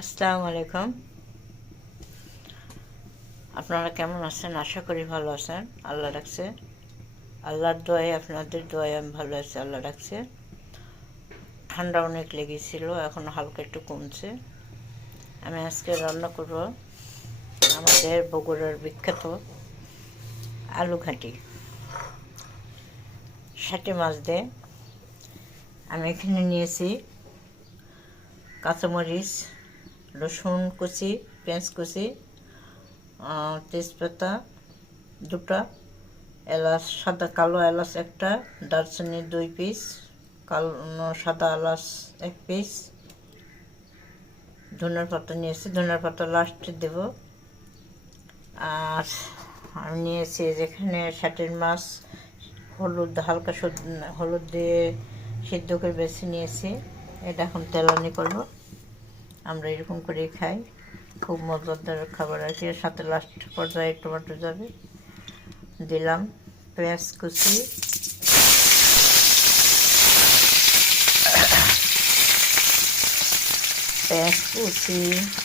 আসসালামু আলাইকুম। আপনারা কেমন আছেন? আশা করি ভালো আছেন। আল্লাহ রাখছে, আল্লাহর দোয়ায়, আপনাদের দোয়ায় আমি ভালো আছি। আল্লাহ রাখছে। ঠান্ডা অনেক লেগেছিল, এখন হালকা একটু কমছে। আমি আজকে রান্না করব আমাদের বগুড়ার বিখ্যাত আলু ঘাঁটি শাটি মাছ দিয়ে। আমি এখানে নিয়েছি কাঁচামরিচ, রসুন কুচি, পেঁয়াজ কুচি, তেজপাতা দুটা, এলাচ, কালো এলাচ একটা, দারচিনি 2 পিস, কালো সাদা এলাচ 1 পিস, ধনিয়ার পাতা নিয়েছি, ধনিয়ার পাতা লাস্টে দেব। আর আমি নিয়েছি যেখানে শাটির মাছ হলুদ, হালকা হলুদ দিয়ে সিদ্ধ করে বেছে নিয়েছি। এটা এখন তেলানি করব। আমরা এরকম করেই খাই, খুব মজাদার খাবার আর কি। সাথে লাস্ট পর্যায়ে টমেটো যাবে, দিলাম পেঁয়াজ কুচি,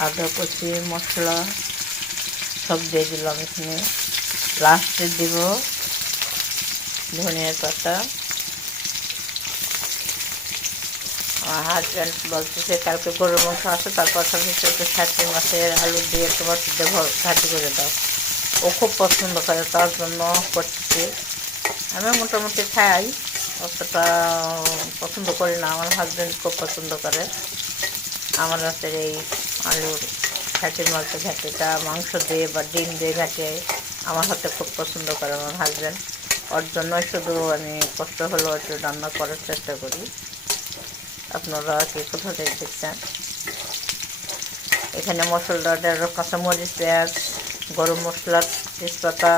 আদা কুচি, মশলা সব দিয়ে দিলাম এখানে। লাস্টে দিব ধনিয়ার পাতা। আমার হাজব্যান্ড বলতেছে কালকে গরুর মাংস আছে, তারপর সাথে শাটি মাছের আলু দিয়ে টমেটো দিয়ে ঘাটি করে দাও। ও খুব পছন্দ করে, তার জন্য করতেছি। আমি মোটামুটি খাই, অতটা পছন্দ করি না। আমার হাজব্যান্ড খুব পছন্দ করে আমার হাতের এই আলুর শাটি মাছের ঘাটিটা। মাংস দিয়ে বা ডিম দিয়ে ঘাটে আমার হাতে খুব পছন্দ করে আমার হাজব্যান্ড। ওর জন্যই শুধু আমি কষ্ট হলেও একটু রান্না করার চেষ্টা করি। আপনারা কি কোথা থেকে দেখছেন? এখানে মশলাটা কাঁচামরিচ, পেঁয়াজ, গরম মশলা, তেজপাতা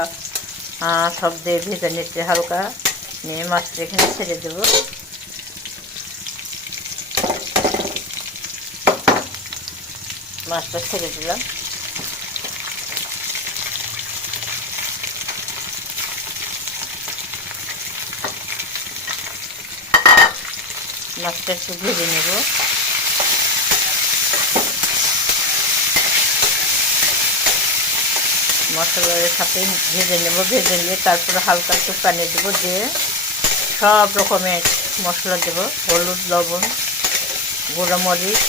সব দিয়ে ভেজে নিচ্ছে হালকা। নিয়ে মাছটা এখানে ছেড়ে দেব। মাছটা ছেড়ে দিলাম। মাছটা একটু ভেজে নেব। মশলার সাথে ভেজে নেব। ভেজে নিয়ে তারপরে হালকা একটু পানি দেবো, দিয়ে সব রকমের মশলা দেব। হলুদ, লবণ, গুঁড়া মরিচ,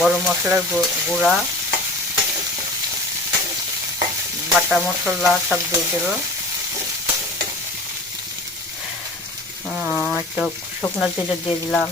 গরম মশলার গুঁড়া, বাটা মশলা সব দিয়ে দেবো। একটু শুকনো জিরে দিয়ে দিলাম।